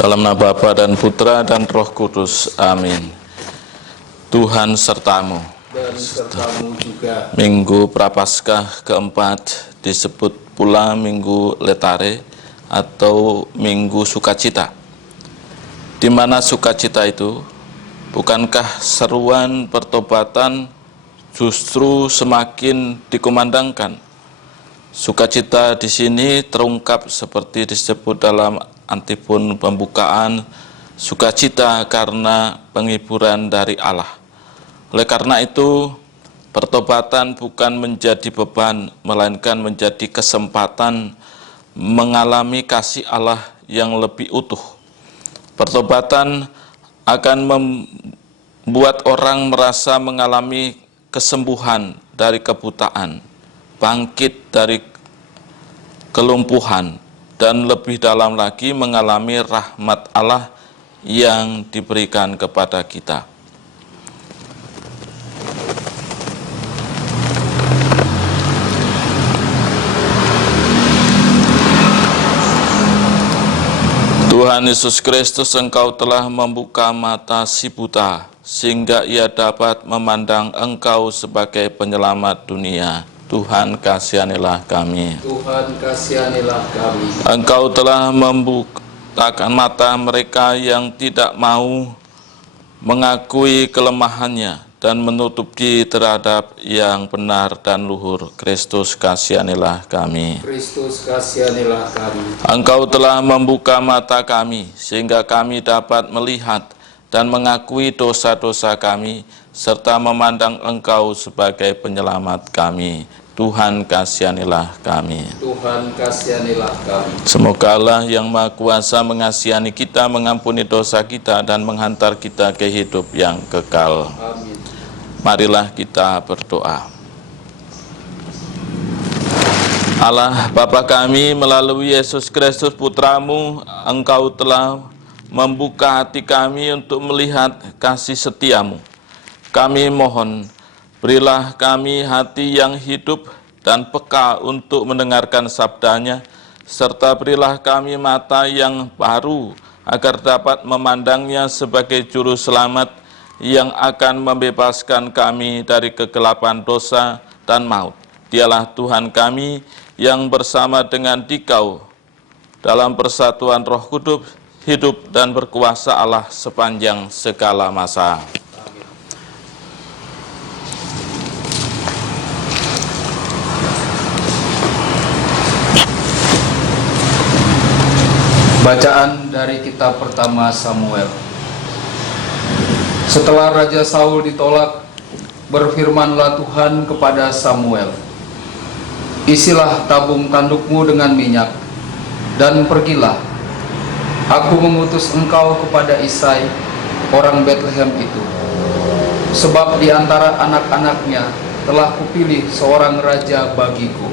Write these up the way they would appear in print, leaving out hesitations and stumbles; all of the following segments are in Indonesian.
Dalam nama Bapa dan Putra dan Roh Kudus. Amin. Tuhan sertamu. Dan sertamu juga. Minggu Prapaskah keempat disebut pula Minggu Letare atau Minggu Sukacita. Di mana sukacita itu? Bukankah seruan pertobatan justru semakin dikumandangkan? Sukacita di sini terungkap seperti disebut dalam antifon pembukaan, sukacita karena penghiburan dari Allah. Oleh karena itu, pertobatan bukan menjadi beban, melainkan menjadi kesempatan mengalami kasih Allah yang lebih utuh. Pertobatan akan membuat orang merasa mengalami kesembuhan dari kebutaan, bangkit dari kelumpuhan, dan lebih dalam lagi mengalami rahmat Allah yang diberikan kepada kita. Tuhan Yesus Kristus, Engkau telah membuka mata si buta, sehingga ia dapat memandang Engkau sebagai penyelamat dunia. Tuhan, kasihanilah kami. Tuhan, kasihanilah kami. Engkau telah membukakan mata mereka yang tidak mau mengakui kelemahannya dan menutup diri terhadap yang benar dan luhur. Kristus, kasihanilah kami. Kristus, kasihanilah kami. Engkau telah membuka mata kami sehingga kami dapat melihat dan mengakui dosa-dosa kami serta memandang Engkau sebagai penyelamat kami. Tuhan, kasihanilah kami. Tuhan, kasihanilah kami. Semoga Allah yang Maha Kuasa mengasihani kita, mengampuni dosa kita, dan menghantar kita ke hidup yang kekal. Amin. Marilah kita berdoa. Allah Bapa kami, melalui Yesus Kristus Putramu, Engkau telah membuka hati kami untuk melihat kasih setiamu. Kami mohon, berilah kami hati yang hidup dan peka untuk mendengarkan sabdanya, serta berilah kami mata yang baru agar dapat memandangnya sebagai juru selamat yang akan membebaskan kami dari kegelapan dosa dan maut. Dialah Tuhan kami yang bersama dengan Dikau dalam persatuan Roh Kudus, hidup dan berkuasa Allah sepanjang segala masa. Bacaan dari kitab pertama Samuel. Setelah Raja Saul ditolak, berfirmanlah Tuhan kepada Samuel, "Isilah tabung tandukmu dengan minyak, dan pergilah. Aku mengutus engkau kepada Isai, orang Betlehem itu. Sebab di antara anak-anaknya telah kupilih seorang raja bagiku."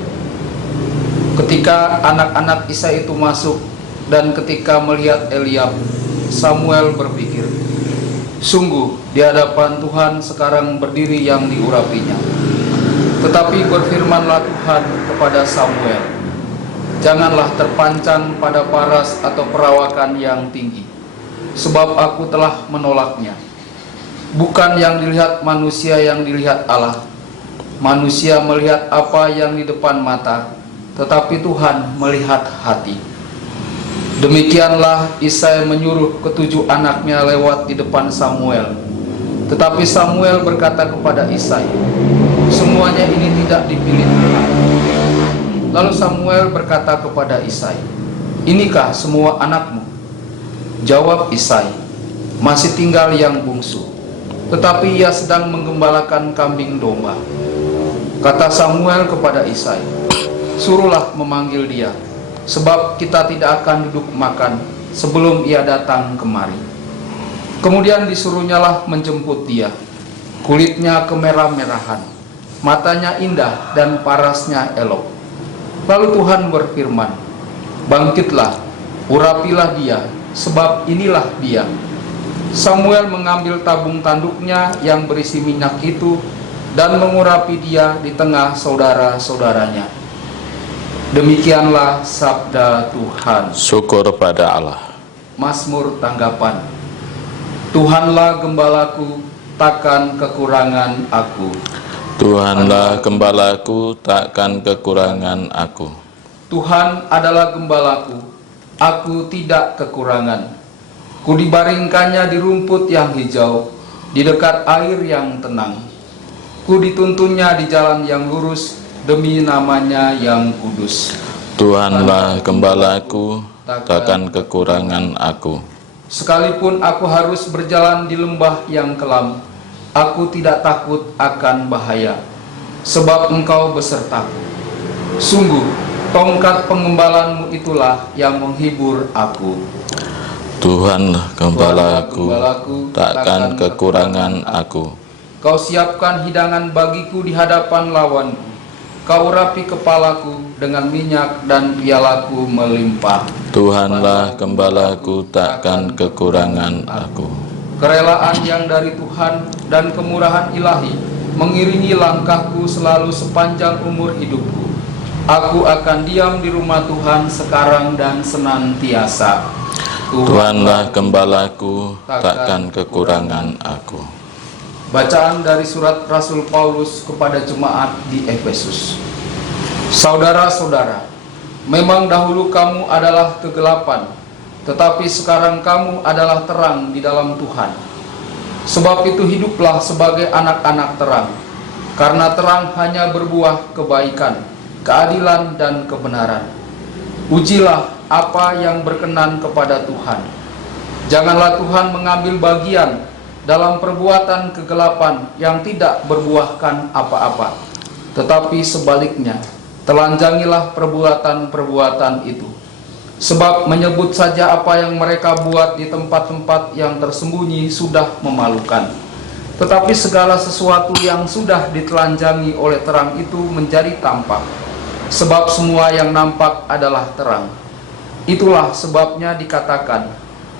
Ketika anak-anak Isai itu masuk, dan ketika melihat Eliab, Samuel berpikir, "Sungguh di hadapan Tuhan sekarang berdiri yang diurapinya." Tetapi berfirmanlah Tuhan kepada Samuel, "Janganlah terpancang pada paras atau perawakan yang tinggi, sebab aku telah menolaknya. Bukan yang dilihat manusia yang dilihat Allah. Manusia melihat apa yang di depan mata, tetapi Tuhan melihat hati." Demikianlah Isai menyuruh ketujuh anaknya lewat di depan Samuel. Tetapi Samuel berkata kepada Isai, "Semuanya ini tidak dipilih Tuhan." Lalu Samuel berkata kepada Isai, "Inikah semua anakmu?" Jawab Isai, "Masih tinggal yang bungsu, tetapi ia sedang menggembalakan kambing domba." Kata Samuel kepada Isai, "Suruhlah memanggil dia, sebab kita tidak akan duduk makan sebelum ia datang kemari." Kemudian disuruhnyalah menjemput dia. Kulitnya kemerah-merahan, matanya indah dan parasnya elok. Lalu Tuhan berfirman, "Bangkitlah, urapilah dia, sebab inilah dia." Samuel mengambil tabung tanduknya yang berisi minyak itu dan mengurapi dia di tengah saudara-saudaranya. Demikianlah sabda Tuhan. Syukur pada Allah. Mazmur tanggapan. Tuhanlah gembalaku, takkan kekurangan aku. Tuhanlah gembalaku, takkan kekurangan aku. Tuhan adalah gembalaku, aku tidak kekurangan. Ku dibaringkannya di rumput yang hijau, di dekat air yang tenang. Ku dituntunnya di jalan yang lurus, demi namanya yang kudus. Tuhanlah gembalaku, takkan kekurangan aku. Sekalipun aku harus berjalan di lembah yang kelam, aku tidak takut akan bahaya, sebab Engkau besertaku. Sungguh, tongkat pengembalanmu itulah yang menghibur aku. Tuhanlah gembalaku, takkan kekurangan aku. Kau siapkan hidangan bagiku di hadapan lawanku. Kau urapi kepalaku dengan minyak dan pialaku melimpah. Tuhanlah gembalaku, takkan kekurangan aku. Kerelaan yang dari Tuhan dan kemurahan ilahi mengiringi langkahku selalu sepanjang umur hidupku. Aku akan diam di rumah Tuhan sekarang dan senantiasa. Tuhanlah gembalaku, takkan kekurangan aku. Bacaan dari surat Rasul Paulus kepada jemaat di Efesus. Saudara-saudara, memang dahulu kamu adalah kegelapan, tetapi sekarang kamu adalah terang di dalam Tuhan. Sebab itu hiduplah sebagai anak-anak terang, karena terang hanya berbuah kebaikan, keadilan dan kebenaran. Ujilah apa yang berkenan kepada Tuhan. Janganlah Tuhan mengambil bagian dalam perbuatan kegelapan yang tidak berbuahkan apa-apa, tetapi sebaliknya, telanjangilah perbuatan-perbuatan itu. Sebab menyebut saja apa yang mereka buat di tempat-tempat yang tersembunyi sudah memalukan. Tetapi segala sesuatu yang sudah ditelanjangi oleh terang itu menjadi tampak, sebab semua yang nampak adalah terang. Itulah sebabnya dikatakan,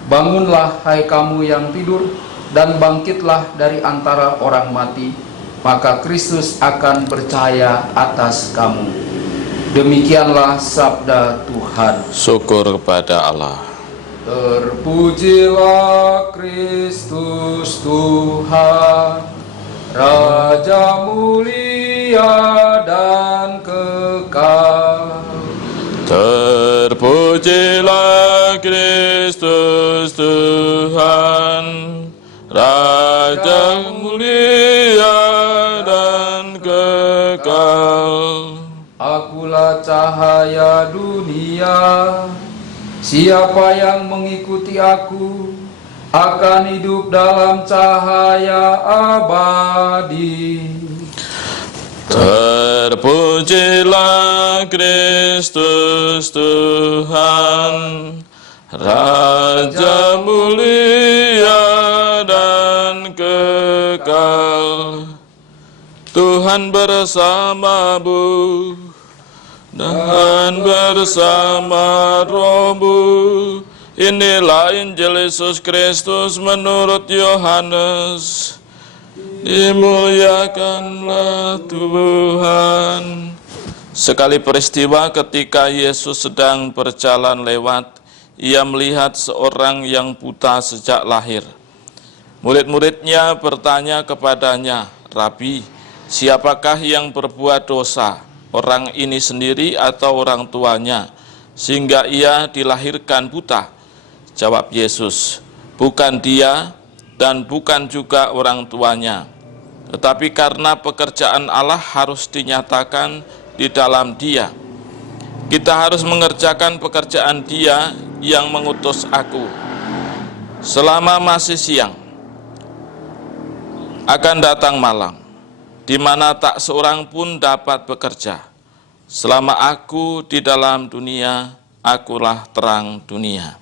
bangunlah hai kamu yang tidur, dan bangkitlah dari antara orang mati, maka Kristus akan bercahaya atas kamu. Demikianlah sabda Tuhan. Syukur kepada Allah. Terpujilah Kristus Tuhan, Raja mulia dan kekal. Terpujilah Kristus Tuhan, Raja mulia dan kekal. Akulah cahaya dunia, siapa yang mengikuti aku akan hidup dalam cahaya abadi. Terpujilah Kristus Tuhan, Raja mulia dan kekal. Tuhan bersamamu dan bersama rohmu. Inilah Injil Yesus Kristus menurut Yohanes. Dimuliakanlah Tuhan. Sekali peristiwa ketika Yesus sedang berjalan lewat, ia melihat seorang yang buta sejak lahir. Murid-muridnya bertanya kepadanya, "Rabi, siapakah yang berbuat dosa, orang ini sendiri atau orang tuanya, sehingga ia dilahirkan buta?" Jawab Yesus, "Bukan dia dan bukan juga orang tuanya, tetapi karena pekerjaan Allah harus dinyatakan di dalam dia. Kita harus mengerjakan pekerjaan Dia yang mengutus aku. Selama masih siang, akan datang malam, di mana tak seorang pun dapat bekerja. Selama aku di dalam dunia, akulah terang dunia."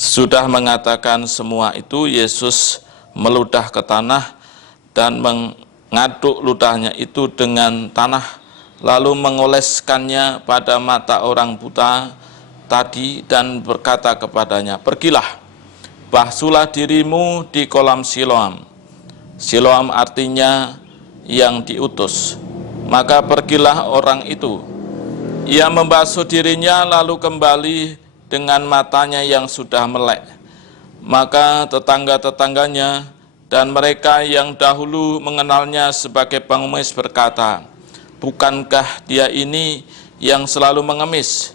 Sesudah mengatakan semua itu, Yesus meludah ke tanah dan mengaduk ludahnya itu dengan tanah, lalu mengoleskannya pada mata orang buta tadi dan berkata kepadanya, "Pergilah, basuhlah dirimu di kolam Siloam." Siloam artinya yang diutus. Maka pergilah orang itu. Ia membasuh dirinya lalu kembali dengan matanya yang sudah melek. Maka tetangga-tetangganya dan mereka yang dahulu mengenalnya sebagai pengemis berkata, "Bukankah dia ini yang selalu mengemis?"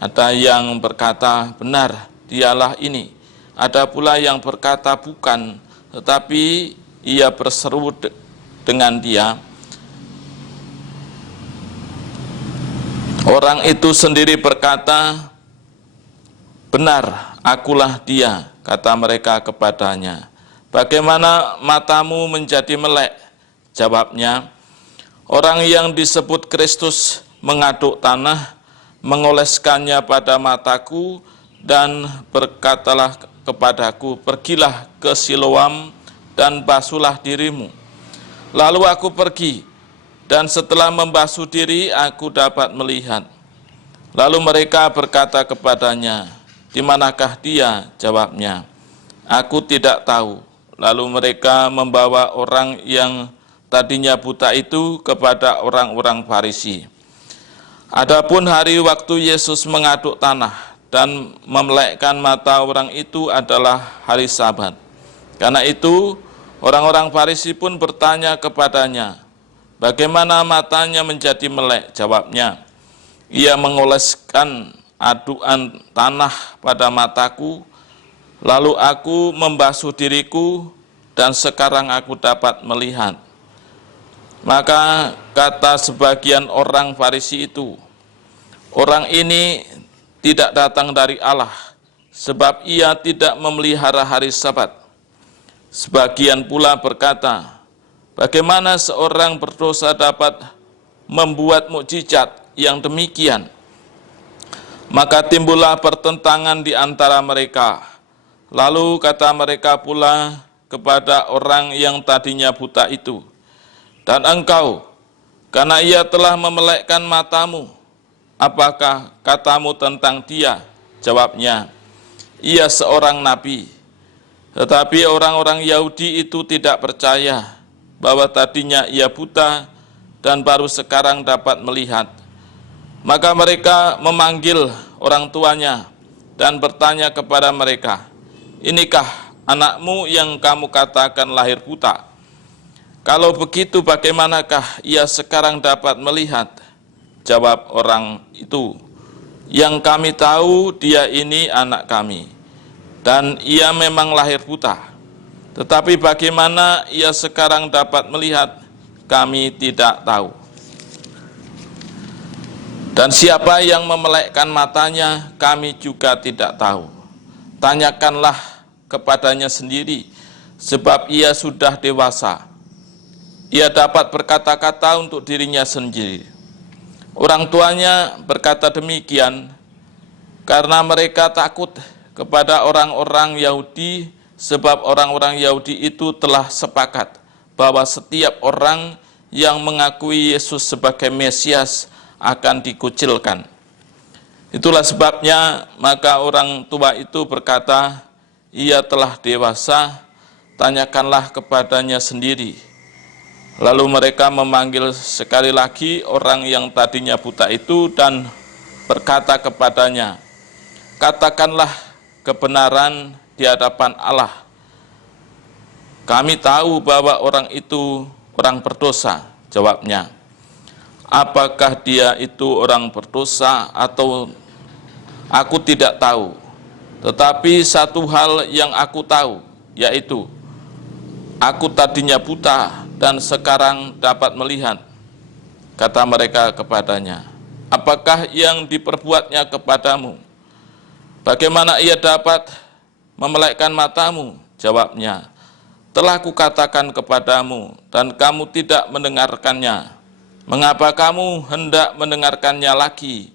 Ada yang berkata, "Benar, dialah ini." Ada pula yang berkata, "Bukan," tetapi ia berseru dengan dia. Orang itu sendiri berkata, "Benar, akulah dia," kata mereka kepadanya. "Bagaimana matamu menjadi melek?" Jawabnya, "Orang yang disebut Kristus mengaduk tanah, mengoleskannya pada mataku, dan berkatalah kepadaku, 'Pergilah ke Siloam dan basuhlah dirimu.' Lalu aku pergi, dan setelah membasuh diri, aku dapat melihat." Lalu mereka berkata kepadanya, "Di manakah dia?" Jawabnya, "Aku tidak tahu." Lalu mereka membawa orang yang tadinya buta itu kepada orang-orang Farisi. Adapun hari waktu Yesus mengaduk tanah dan memelekkan mata orang itu adalah hari Sabat. Karena itu, orang-orang Farisi pun bertanya kepadanya, "Bagaimana matanya menjadi melek?" Jawabnya, "Ia mengoleskan aduan tanah pada mataku, lalu aku membasuh diriku, dan sekarang aku dapat melihat." Maka kata sebagian orang Farisi itu, "Orang ini tidak datang dari Allah, sebab ia tidak memelihara hari Sabat." Sebagian pula berkata, "Bagaimana seorang berdosa dapat membuat mukjizat yang demikian?" Maka timbullah pertentangan di antara mereka. Lalu kata mereka pula kepada orang yang tadinya buta itu, "Dan engkau, karena ia telah memelekkan matamu, apakah katamu tentang dia?" Jawabnya, "Ia seorang nabi." Tetapi orang-orang Yahudi itu tidak percaya bahwa tadinya ia buta dan baru sekarang dapat melihat. Maka mereka memanggil orang tuanya dan bertanya kepada mereka, "Inikah anakmu yang kamu katakan lahir buta? Kalau begitu bagaimanakah ia sekarang dapat melihat?" Jawab orang itu, "Yang kami tahu, dia ini anak kami, dan ia memang lahir buta. Tetapi bagaimana ia sekarang dapat melihat, kami tidak tahu. Dan siapa yang memelekkan matanya, kami juga tidak tahu. Tanyakanlah kepadanya sendiri, sebab ia sudah dewasa. Ia dapat berkata-kata untuk dirinya sendiri." Orang tuanya berkata demikian karena mereka takut kepada orang-orang Yahudi, sebab orang-orang Yahudi itu telah sepakat bahwa setiap orang yang mengakui Yesus sebagai Mesias akan dikucilkan. Itulah sebabnya maka orang tua itu berkata, "Ia telah dewasa, tanyakanlah kepadanya sendiri." Lalu mereka memanggil sekali lagi orang yang tadinya buta itu dan berkata kepadanya, "Katakanlah kebenaran di hadapan Allah. Kami tahu bahwa orang itu orang berdosa." Jawabnya, "Apakah dia itu orang berdosa atau aku tidak tahu? Tetapi satu hal yang aku tahu, yaitu aku tadinya buta dan sekarang dapat melihat." Kata mereka kepadanya, "Apakah yang diperbuatnya kepadamu? Bagaimana ia dapat memelekkan matamu?" Jawabnya, "Telah kukatakan kepadamu, dan kamu tidak mendengarkannya. Mengapa kamu hendak mendengarkannya lagi?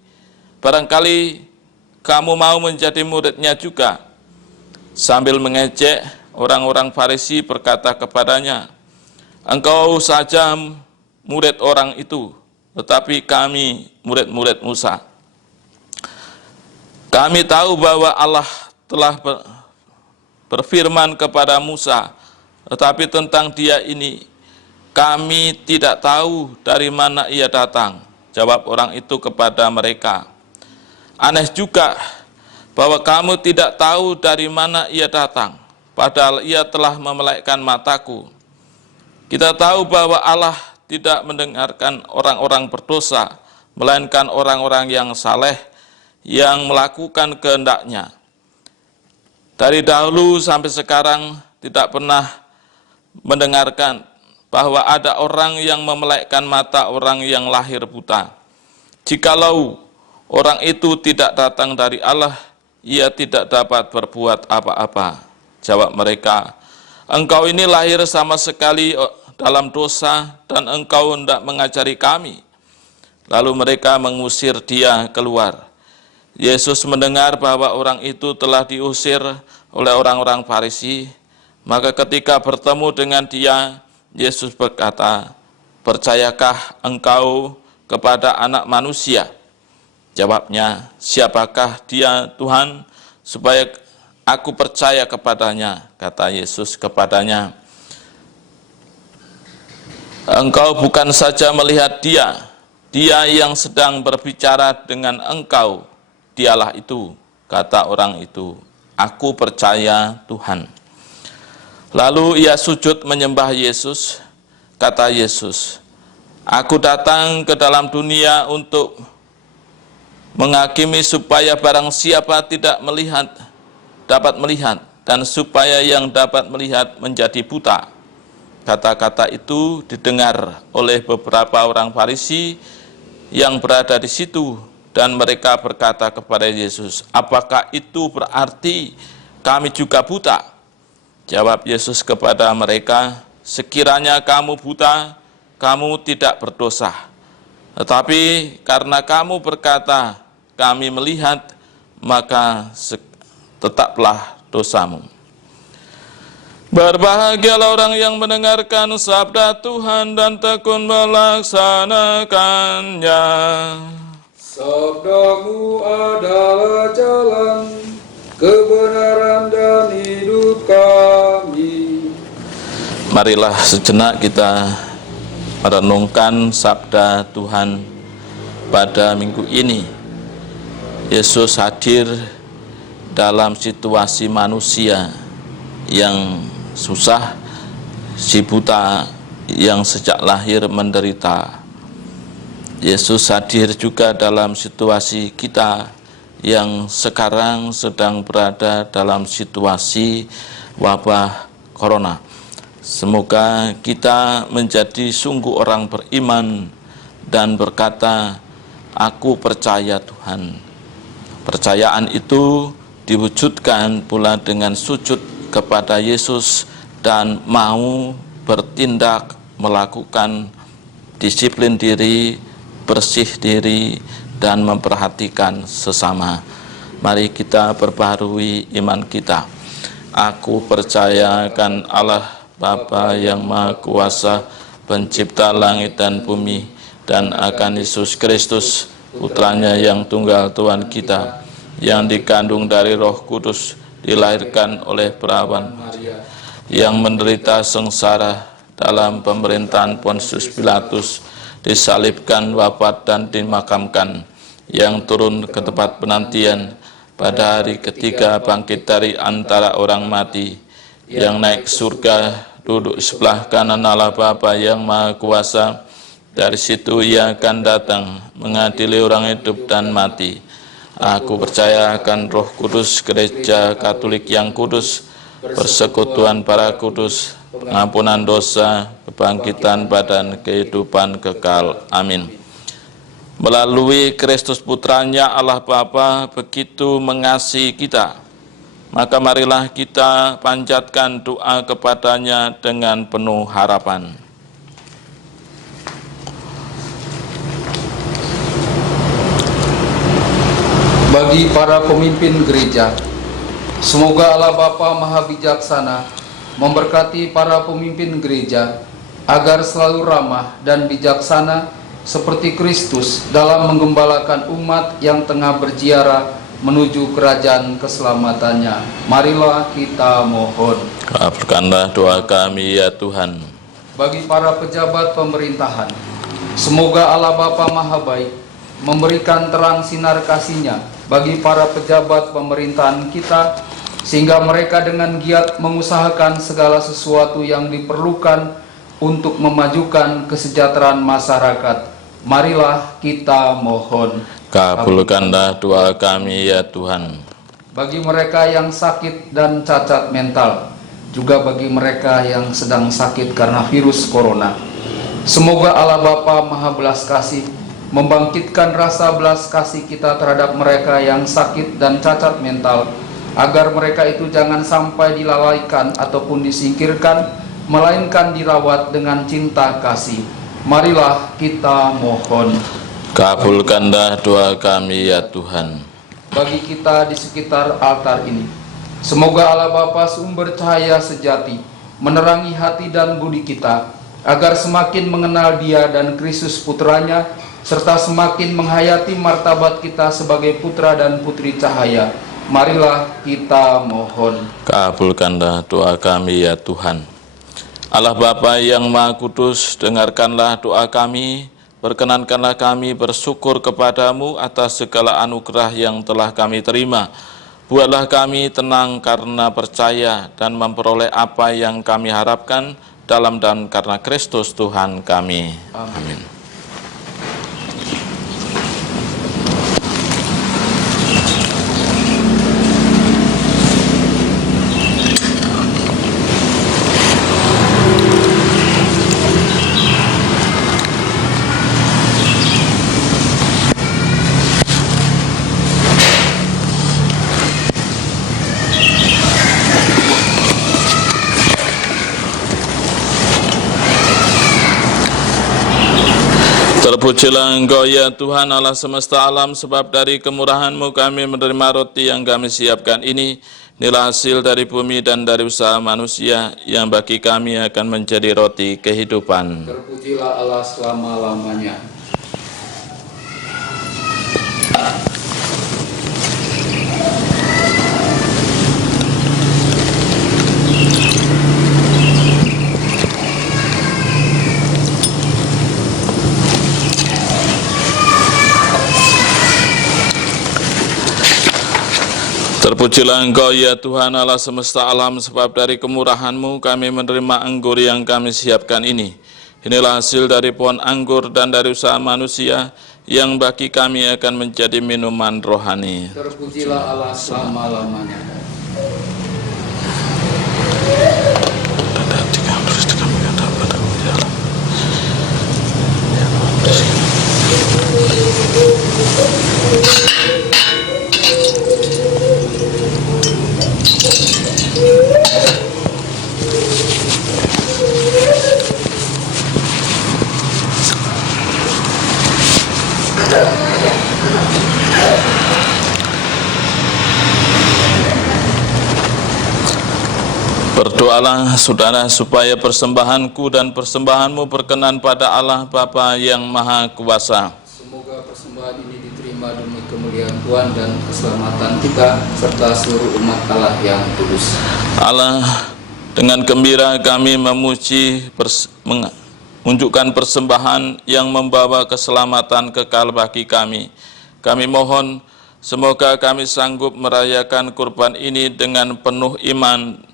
Barangkali kamu mau menjadi muridnya juga." Sambil mengejek, orang-orang Farisi berkata kepadanya, "Engkau saja murid orang itu, tetapi kami murid-murid Musa. Kami tahu bahwa Allah telah berfirman kepada Musa, tetapi tentang dia ini, kami tidak tahu dari mana ia datang." Jawab orang itu kepada mereka, "Aneh juga, bahwa kamu tidak tahu dari mana ia datang, padahal ia telah memelekkan mataku. Kita tahu bahwa Allah tidak mendengarkan orang-orang berdosa, melainkan orang-orang yang saleh, yang melakukan kehendak-Nya. Dari dahulu sampai sekarang tidak pernah mendengarkan bahwa ada orang yang memelekkan mata orang yang lahir buta. Jikalau orang itu tidak datang dari Allah, ia tidak dapat berbuat apa-apa. Jawab mereka, engkau ini lahir sama sekali dalam dosa dan engkau hendak mengajari kami. Lalu mereka mengusir dia keluar. Yesus mendengar bahwa orang itu telah diusir oleh orang-orang Farisi, maka ketika bertemu dengan dia, Yesus berkata, percayakah engkau kepada Anak Manusia? Jawabnya, siapakah dia Tuhan, supaya aku percaya kepadanya? Kata Yesus kepadanya, engkau bukan saja melihat dia yang sedang berbicara dengan engkau, dialah itu. Kata orang itu, aku percaya Tuhan. Lalu ia sujud menyembah Yesus. Kata Yesus, aku datang ke dalam dunia untuk menghakimi supaya barang siapa tidak melihat, dapat melihat, dan supaya yang dapat melihat menjadi buta. Kata-kata itu didengar oleh beberapa orang Farisi yang berada di situ, dan mereka berkata kepada Yesus, apakah itu berarti kami juga buta? Jawab Yesus kepada mereka, sekiranya kamu buta, kamu tidak berdosa. Tetapi karena kamu berkata, kami melihat, maka tetaplah dosamu. Berbahagialah orang yang mendengarkan sabda Tuhan dan tekun melaksanakannya. Sabdamu adalah jalan kebenaran dan hidup kami. Marilah sejenak kita merenungkan sabda Tuhan pada minggu ini. Yesus hadir dalam situasi manusia yang susah, si buta yang sejak lahir menderita. Yesus hadir juga dalam situasi kita yang sekarang sedang berada dalam situasi wabah corona. Semoga kita menjadi sungguh orang beriman dan berkata, aku percaya Tuhan. Percayaan itu diwujudkan pula dengan sujud kepada Yesus dan mau bertindak melakukan disiplin diri, bersih diri, dan memperhatikan sesama. Mari kita perbaharui iman kita. Aku percaya akan Allah Bapa yang Maha Kuasa, pencipta langit dan bumi, dan akan Yesus Kristus, putranya yang tunggal Tuhan kita, yang dikandung dari Roh Kudus, dilahirkan oleh perawan Maria, yang menderita sengsara dalam pemerintahan Pontius Pilatus, disalibkan, wafat, dan dimakamkan, yang turun ke tempat penantian, pada hari ketiga bangkit dari antara orang mati, yang naik ke surga, duduk sebelah kanan Allah Bapa yang Maha Kuasa. Dari situ ia akan datang mengadili orang hidup dan mati. Aku percaya akan Roh Kudus, Gereja Katolik yang kudus, persekutuan para kudus, pengampunan dosa, kebangkitan badan, kehidupan kekal. Amin. Melalui Kristus Putranya, Allah Bapa begitu mengasihi kita, maka marilah kita panjatkan doa kepadanya dengan penuh harapan. Bagi para pemimpin gereja, semoga Allah Bapa Maha Bijaksana memberkati para pemimpin gereja agar selalu ramah dan bijaksana seperti Kristus dalam menggembalakan umat yang tengah berziarah menuju kerajaan keselamatannya. Marilah kita mohon. Kabulkanlah doa kami ya Tuhan. Bagi para pejabat pemerintahan, semoga Allah Bapa Maha Baik memberikan terang sinar kasih-Nya bagi para pejabat pemerintahan kita, sehingga mereka dengan giat mengusahakan segala sesuatu yang diperlukan untuk memajukan kesejahteraan masyarakat. Marilah kita mohon. Kabulkanlah doa kami ya Tuhan. Bagi mereka yang sakit dan cacat mental, juga bagi mereka yang sedang sakit karena virus corona, semoga Allah Bapa Maha Belas Kasih membangkitkan rasa belas kasih kita terhadap mereka yang sakit dan cacat mental, agar mereka itu jangan sampai dilalaikan ataupun disingkirkan, melainkan dirawat dengan cinta kasih. Marilah kita mohon. Kabulkanlah doa kami ya Tuhan. Bagi kita di sekitar altar ini, semoga Allah Bapa sumber cahaya sejati menerangi hati dan budi kita, agar semakin mengenal Dia dan Kristus Putranya, serta semakin menghayati martabat kita sebagai putra dan putri cahaya. Marilah kita mohon. Kabulkanlah doa kami ya Tuhan. Allah Bapa yang Maha Kudus, dengarkanlah doa kami. Perkenankanlah kami bersyukur kepadamu atas segala anugerah yang telah kami terima. Buatlah kami tenang karena percaya dan memperoleh apa yang kami harapkan dalam dan karena Kristus Tuhan kami. Amin. Terpujilah Engkau ya Tuhan Allah semesta alam, sebab dari kemurahan-Mu kami menerima roti yang kami siapkan ini. Inilah hasil dari bumi dan dari usaha manusia, yang bagi kami akan menjadi roti kehidupan. Terpujilah Allah selama-lamanya. Terpujilah Engkau ya Tuhan Allah semesta alam, sebab dari kemurahan-Mu kami menerima anggur yang kami siapkan ini. Inilah hasil dari pohon anggur dan dari usaha manusia, yang bagi kami akan menjadi minuman rohani. Terpujilah Allah selama-lamanya. Berdoalah saudara, supaya persembahanku dan persembahanmu berkenan pada Allah Bapa yang Maha Kuasa. Semoga persembahan ini diterima demi kemuliaan Tuhan dan keselamatan kita, serta seluruh umat Allah yang kudus. Allah, dengan gembira kami memuji, menunjukkan persembahan yang membawa keselamatan kekal bagi kami. Kami mohon, semoga kami sanggup merayakan kurban ini dengan penuh iman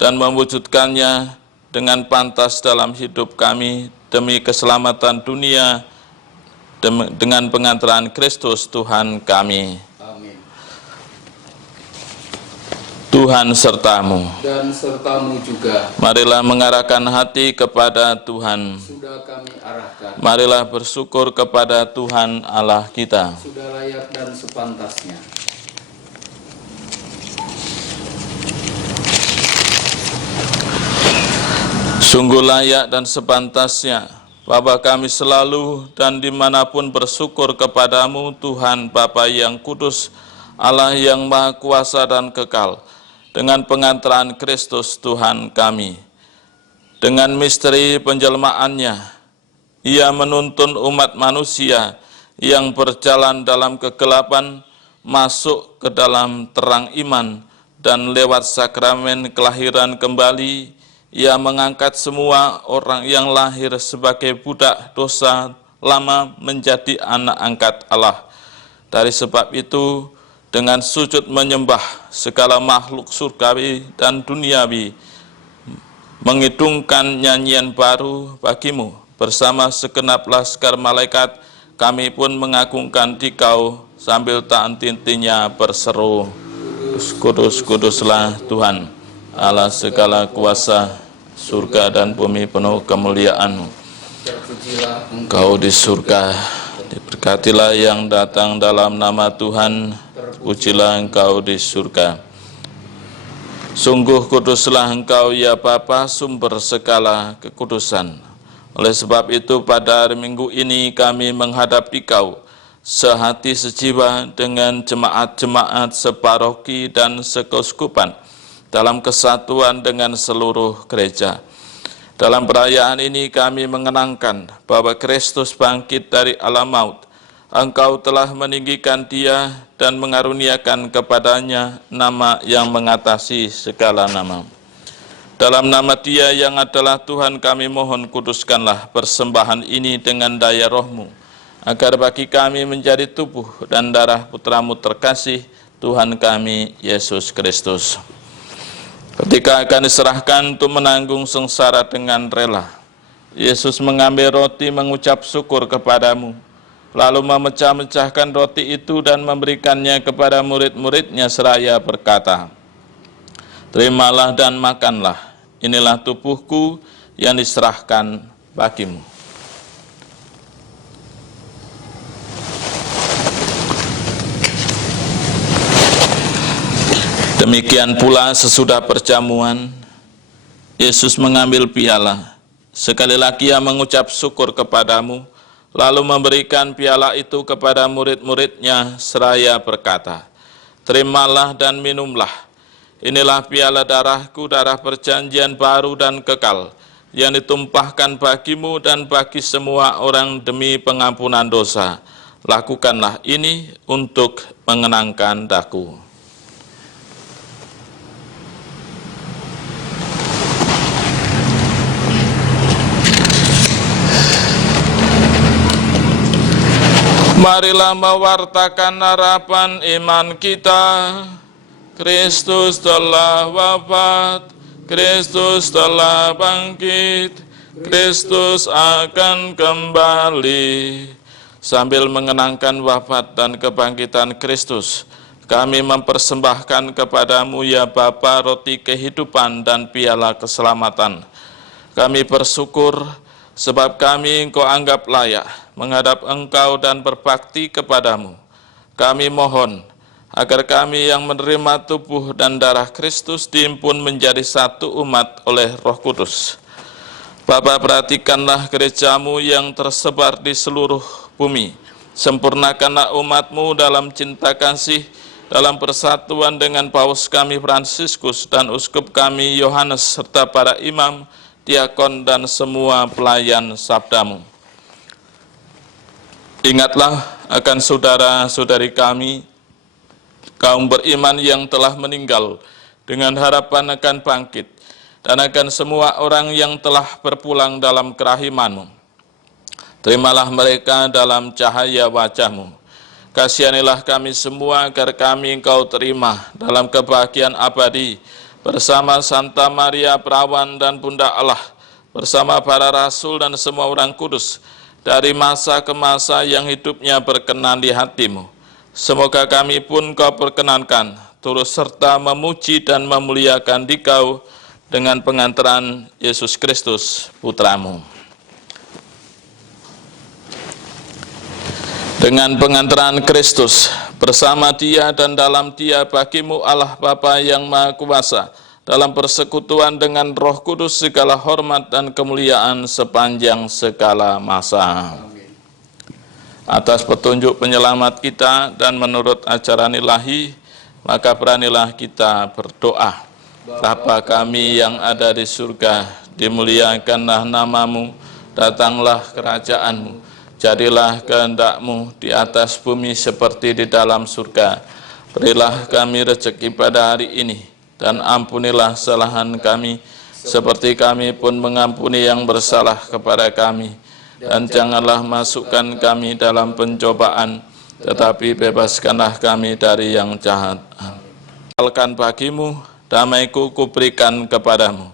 dan mewujudkannya dengan pantas dalam hidup kami, demi keselamatan dunia, dengan pengantaran Kristus Tuhan kami. Amin. Tuhan sertamu. Dan sertamu juga. Marilah mengarahkan hati kepada Tuhan. Sudah kami arahkan. Marilah bersyukur kepada Tuhan Allah kita. Sudah layak dan sepantasnya. Sungguh layak dan sepantasnya Bapa kami selalu dan dimanapun bersyukur kepadamu, Tuhan Bapa yang kudus, Allah yang maha kuasa dan kekal, dengan pengantaran Kristus Tuhan kami. Dengan misteri penjelmaannya, Ia menuntun umat manusia yang berjalan dalam kegelapan masuk ke dalam terang iman, dan lewat sakramen kelahiran kembali, Ia mengangkat semua orang yang lahir sebagai budak dosa lama menjadi anak angkat Allah. Dari sebab itu, dengan sujud menyembah segala makhluk surgawi dan duniawi, mengidungkan nyanyian baru bagimu. Bersama segenap laskar malaikat, kami pun mengagungkan Dikau sambil tak henti-hentinya berseru, Kudus, kudus, kuduslah Tuhan, Allah segala kuasa, surga dan bumi penuh kemuliaan-Mu. Engkau di surga, diberkatilah yang datang dalam nama Tuhan, pujilah Engkau di surga. Sungguh kuduslah Engkau ya Bapa, sumber segala kekudusan. Oleh sebab itu pada hari Minggu ini kami menghadap Dikau sehati sejiwa dengan jemaat-jemaat separoki dan sekeuskupan dalam kesatuan dengan seluruh gereja. Dalam perayaan ini kami mengenangkan bahwa Kristus bangkit dari alam maut. Engkau telah meninggikan Dia dan mengaruniakan kepadanya nama yang mengatasi segala nama. Dalam nama Dia yang adalah Tuhan kami mohon, kuduskanlah persembahan ini dengan daya Roh-Mu, agar bagi kami menjadi tubuh dan darah Putra-Mu terkasih, Tuhan kami Yesus Kristus. Ketika akan diserahkan untuk menanggung sengsara dengan rela, Yesus mengambil roti mengucap syukur kepadamu, lalu memecah-mecahkan roti itu dan memberikannya kepada murid-muridnya seraya berkata, terimalah dan makanlah, inilah tubuhku yang diserahkan bagimu. Demikian pula sesudah perjamuan, Yesus mengambil piala. Sekali lagi Ia mengucap syukur kepadamu, lalu memberikan piala itu kepada murid-muridnya seraya berkata, terimalah dan minumlah. Inilah piala darahku, darah perjanjian baru dan kekal, yang ditumpahkan bagimu dan bagi semua orang demi pengampunan dosa. Lakukanlah ini untuk mengenangkan daku. Marilah mewartakan harapan iman kita. Kristus telah wafat, Kristus telah bangkit, Kristus akan kembali. Sambil mengenangkan wafat dan kebangkitan Kristus, kami mempersembahkan kepadamu ya Bapa roti kehidupan dan piala keselamatan. Kami bersyukur sebab kami Engkau anggap layak menghadap Engkau dan berbakti kepadamu. Kami mohon agar kami yang menerima tubuh dan darah Kristus diimpun menjadi satu umat oleh Roh Kudus. Bapa, perhatikanlah gerejamu yang tersebar di seluruh bumi. Sempurnakanlah umatmu dalam cinta kasih, dalam persatuan dengan Paus kami Fransiskus dan Uskup kami Yohanes, serta para imam, diakon, dan semua pelayan sabdamu. Ingatlah akan saudara-saudari kami, kaum beriman yang telah meninggal dengan harapan akan bangkit, dan akan semua orang yang telah berpulang dalam kerahiman-Mu. Terimalah mereka dalam cahaya wajah-Mu. Kasihanilah kami semua agar kami Engkau terima dalam kebahagiaan abadi, bersama Santa Maria Perawan dan Bunda Allah, bersama para rasul dan semua orang kudus, dari masa ke masa yang hidupnya berkenan di hati-Mu. Semoga kami pun Kau perkenankan, turut serta memuji dan memuliakan Dikau dengan pengantaran Yesus Kristus, Putra-Mu. Dengan pengantaran Kristus, bersama Dia dan dalam Dia bagimu Allah Bapa yang Maha Kuasa, dalam persekutuan dengan Roh Kudus segala hormat dan kemuliaan sepanjang segala masa. Atas petunjuk penyelamat kita dan menurut ajaran ilahi, maka beranilah kita berdoa. Bapa kami yang ada di surga, dimuliakanlah nama-Mu, datanglah kerajaan-Mu, jadilah kehendak-Mu di atas bumi seperti di dalam surga. Berilah kami rezeki pada hari ini, dan ampunilah kesalahan kami, seperti kami pun mengampuni yang bersalah kepada kami. Dan janganlah masukkan kami dalam pencobaan, tetapi bebaskanlah kami dari yang jahat. Halalkan bagimu, damaiku kuberikan kepadamu.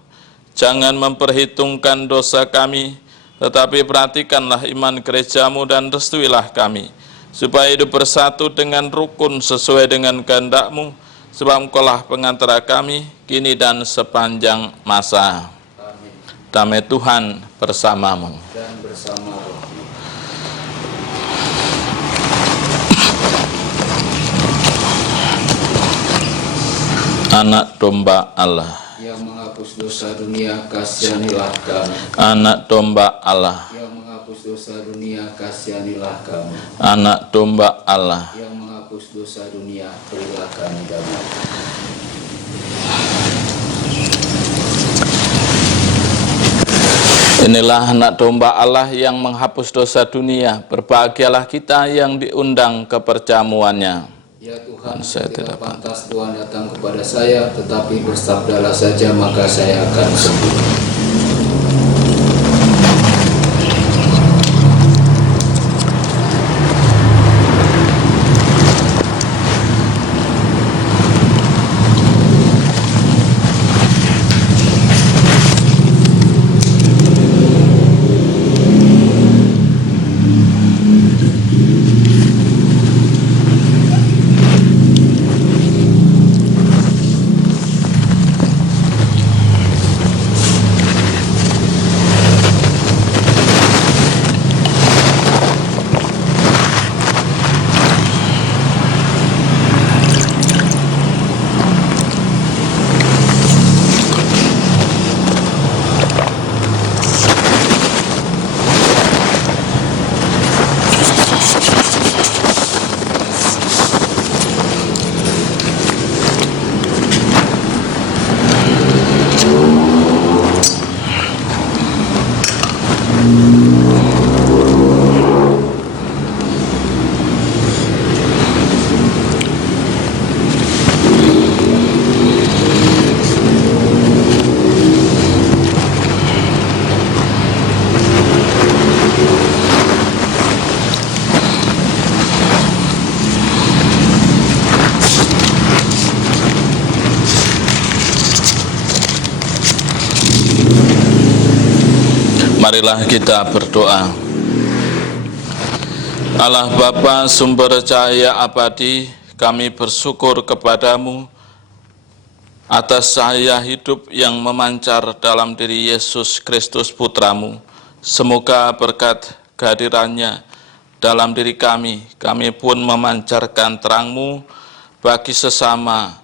Jangan memperhitungkan dosa kami, tetapi perhatikanlah iman gerejamu dan restuilah kami, supaya hidup bersatu dengan rukun sesuai dengan kehendak-Mu, sebab Engkaulah pengantara kami, kini dan sepanjang masa. Amin. Damai Tuhan bersamamu. Dan bersama rohmu. Anak domba Allah. Yang menghapus dosa dunia, kasihanilah kami. Anak domba Allah. Yang menghapus dosa dunia, kasihanilah kami. Anak domba Allah. Yang menghapus dosa dunia, berilah kami damai. Inilah anak domba Allah yang menghapus dosa dunia. Berbahagialah kita yang diundang ke perjamuannya. Ya Tuhan, Saya saya tidak tidak pantas Tuhan datang kepada saya, tetapi bersabdalah saja maka saya akan sembuh. Marilah kita berdoa. Allah Bapa, sumber cahaya abadi, kami bersyukur kepadamu atas cahaya hidup yang memancar dalam diri Yesus Kristus Putramu. Semoga berkat kehadirannya dalam diri kami pun memancarkan terang-Mu bagi sesama,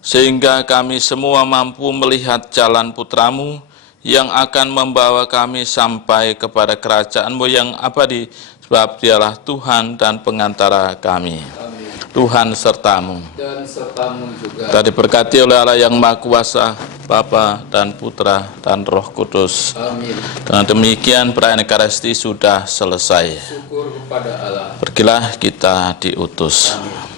sehingga kami semua mampu melihat jalan Putramu yang akan membawa kami sampai kepada kerajaan-Mu yang abadi, sebab Dialah Tuhan dan pengantara kami. Amin. Tuhan sertamu. Dan sertamu juga. Kita diberkati oleh Allah yang Maha Kuasa, Bapa dan Putra dan Roh Kudus. Amin. Dengan demikian perayaan Ekaristi sudah selesai. Syukur kepada Allah. Pergilah kita diutus. Amin.